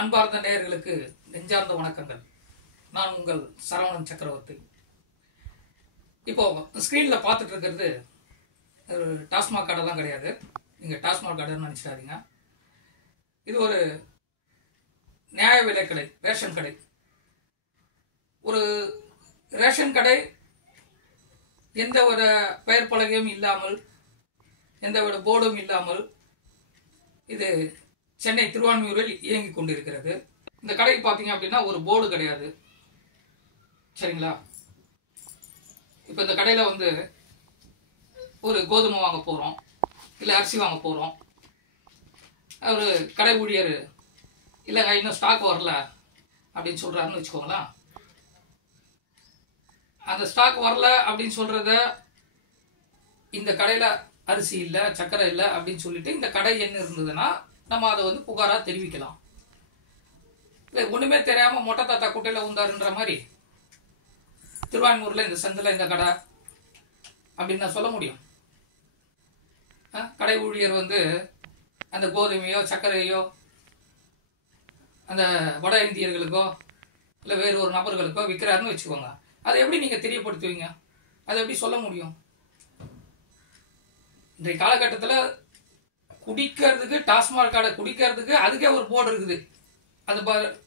அன்பார்ந்த நேயர்களுக்கு நெஞ்சார்ந்த வணக்கங்கள். நான் உங்கள் சரவணன் சக்கரவர்த்தி. இப்போ ஸ்க்ரீனில் பார்த்துட்டு இருக்கிறது டாஸ்மாக் கடைலாம் கிடையாது. நீங்கள் டாஸ்மாக் கடைன்னு நினச்சிடாதீங்க. இது ஒரு நியாய விலை கடை, ரேஷன் கடை. ஒரு ரேஷன் கடை எந்த ஒரு பெயர் பலகையும் இல்லாமல், எந்த ஒரு போர்டும் இல்லாமல் இது சென்னை திருவான்மியூரில் இயங்கி கொண்டிருக்கிறது. இந்த கடைக்கு பார்த்தீங்க அப்படின்னா ஒரு போர்டு கிடையாது, சரிங்களா? இப்போ இந்த கடையில் வந்து ஒரு கோதுமை வாங்க போகிறோம், இல்லை அரிசி வாங்க போகிறோம். ஒரு கடை ஊழியர் இல்லைங்க இன்னும் ஸ்டாக் வரல அப்படின்னு சொல்கிறாருன்னு வச்சுக்கோங்களேன். அந்த ஸ்டாக் வரல அப்படின்னு சொல்கிறத இந்த கடையில் அரிசி இல்லை, சர்க்கரை இல்லை அப்படின்னு சொல்லிட்டு இந்த கடை என்ன இருந்ததுன்னா நம்ம அதை வந்து புகாராக தெரிவிக்கலாம். இல்லை ஒன்றுமே தெரியாமல் மொட்டை தாத்தா குட்டையில் உண்டாருன்ற மாதிரி திருவான்மூரில் இந்த சந்தில் இந்த கடை அப்படின்னு நான் சொல்ல முடியும். கடை ஊழியர் வந்து அந்த கோதுமையோ சர்க்கரையோ அந்த வட இந்தியர்களுக்கோ இல்லை வேறு ஒரு நபர்களுக்கோ விற்கிறாருன்னு வச்சுக்கோங்க. அதை எப்படி நீங்கள் தெரியப்படுத்துவீங்க? அதை எப்படி சொல்ல முடியும்? இன்றைய காலகட்டத்தில் குடிக்கிறதுக்கு டாஸ்மாக் கடை குடிக்கிறதுக்கு அதுக்கே ஒரு போர்டு இருக்குது. அது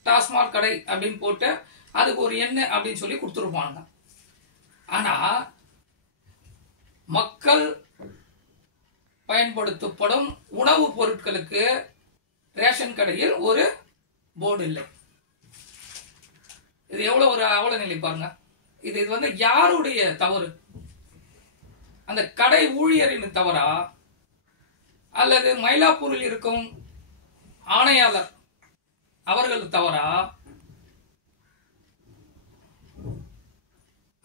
டாஸ்மாக் கடை அப்படின்னு போட்டு அதுக்கு ஒரு எண்ணு அப்படின்னு சொல்லி கொடுத்துருப்பாங்க. ஆனால் மக்கள் பயன்படுத்தப்படும் உணவுப் பொருட்களுக்கு ரேஷன் கடையில் ஒரு போர்டு இல்லை. இது எவ்வளவு ஒரு அவல நிலை பாருங்க. இது வந்து யாருடைய தவறு? அந்த கடை ஊழியரின் தவறா, அல்லது மயிலாப்பூரில் இருக்கும் ஆணையாளர் அவர்கள் தவறா,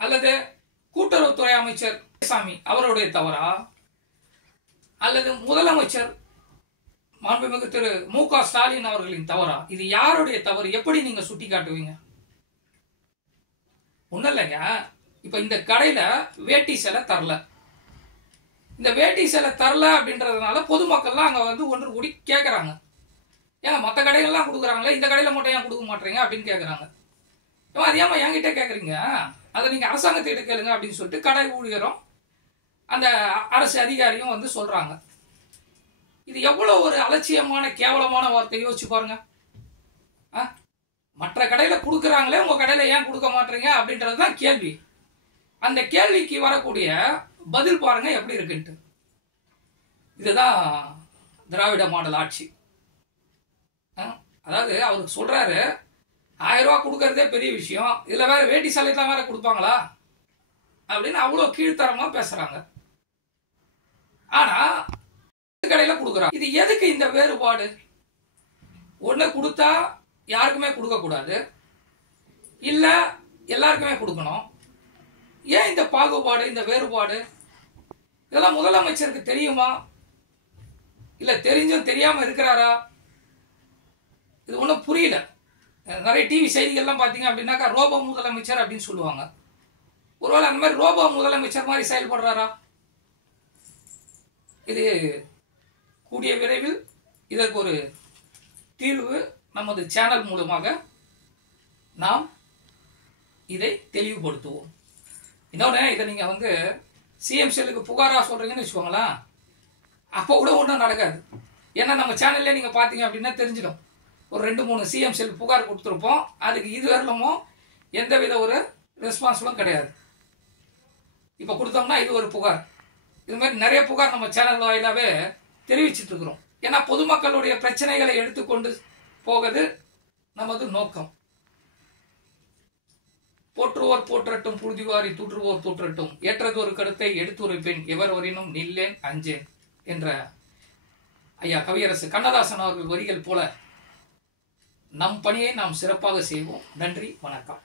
அல்லது கூட்டுறவுத்துறை அமைச்சர் சாமி அவருடைய தவறா, அல்லது முதலமைச்சர் மாண்புமிகு திரு மு.க. ஸ்டாலின் அவர்களின் தவறா? இது யாருடைய தவறு? எப்படி நீங்க சுட்டி காட்டுவீங்க? ஒண்ணும் இல்லைங்க. இப்ப இந்த கடையில வேட்டி சேலை தரல. இந்த வேட்டி சேலை தரல அப்படின்றதுனால பொதுமக்கள்லாம் அங்க வந்து ஒன்று கூடி கேட்கறாங்க, ஏங்க மற்ற கடைகள்லாம் கொடுக்குறாங்களே, இந்த கடையில மட்டும் ஏன் கொடுக்க மாட்டீங்க அப்படின்னு கேட்கறாங்க. அது ஏமா என்கிட்ட கேட்குறீங்க, அதை நீங்க அரசாங்கத்திட்ட கேளுங்க அப்படின்னு சொல்லிட்டு கடை ஊழியரும் அந்த அரசு அதிகாரியும் வந்து சொல்றாங்க. இது எவ்வளவு ஒரு அலட்சியமான கேவலமான வார்த்தை, யோசிச்சு பாருங்க. மற்ற கடையில கொடுக்குறாங்களே, உங்க கடையில ஏன் கொடுக்க மாட்டீங்க அப்படின்றதுதான் கேள்வி. அந்த கேள்விக்கு வரக்கூடிய பதில் பாருங்க எப்படி இருக்குன்ட்டு. இதுதான் திராவிட மாடல் ஆட்சி. அதாவது அவருக்கு சொல்றாரு 1000 ரூபாய் கொடுக்கறதே பெரிய விஷயம், இதுல வேற வேட்டி சாலையெல்லாம் வேற கொடுப்பாங்களா அப்படின்னு அவ்வளவு கீழ்த்தரமா பேசுறாங்க. ஆனா கடையில கொடுக்குறாங்க. இது எதுக்கு இந்த வேறுபாடு? ஒண்ணு கொடுத்தா யாருக்குமே கொடுக்க கூடாது, இல்ல எல்லாருக்குமே கொடுக்கணும். ஏன் இந்த பாகுபாடு, இந்த வேறுபாடு? இதெல்லாம் முதலமைச்சருக்கு தெரியுமா, இல்ல தெரிஞ்சும் தெரியாம இருக்கிறாரா? இது ஒன்றும் புரியல. நிறைய டிவி செய்திகள்லாம் பார்த்தீங்க அப்படின்னாக்கா ரோபோ முதலமைச்சர் அப்படின்னு சொல்லுவாங்க. ஒருவேளை அந்த மாதிரி ரோபோ முதலமைச்சர் மாதிரி செயல்படுறாரா? இது கூடிய விரைவில் இதற்கு ஒரு தீர்வு நமது சேனல் மூலமாக நாம் இதை தெளிவுபடுத்துவோம். இன்னொன்று, இதை நீங்கள் வந்து சிஎம் செல்லுக்கு புகாராக சொல்கிறீங்கன்னு வச்சுக்கோங்களேன், அப்போ கூட ஒன்றும் நடக்காது. ஏன்னா நம்ம சேனல்லே நீங்கள் பார்த்தீங்க அப்படின்னா தெரிஞ்சிடும். ஒரு 2-3 சிஎம் செல் புகார் கொடுத்துருப்போம். அதுக்கு இதுவரையிலுமோ எந்தவித ஒரு ரெஸ்பான்ஸிலும் கிடையாது. இப்போ கொடுத்தோம்னா இது ஒரு புகார். இது மாதிரி நிறைய புகார் நம்ம சேனல் வாயிலாகவே தெரிவிச்சிட்டு இருக்கிறோம். ஏன்னா பொதுமக்களுடைய பிரச்சனைகளை எடுத்துக்கொண்டு போவது நமது நோக்கம். போற்றுவோர் போற்றட்டும், புழுதிவாரி தூற்றுவோர் தூற்றட்டும், ஏற்றது ஒரு கருத்தை எடுத்துரைப்பேன், எவர் வரினும் நில்லேன் அஞ்சேன் என்ற ஐயா கவியரசு கண்ணதாசன் அவர்கள் வரிகள் போல நம் பணியை நாம் சிறப்பாக செய்வோம். நன்றி, வணக்கம்.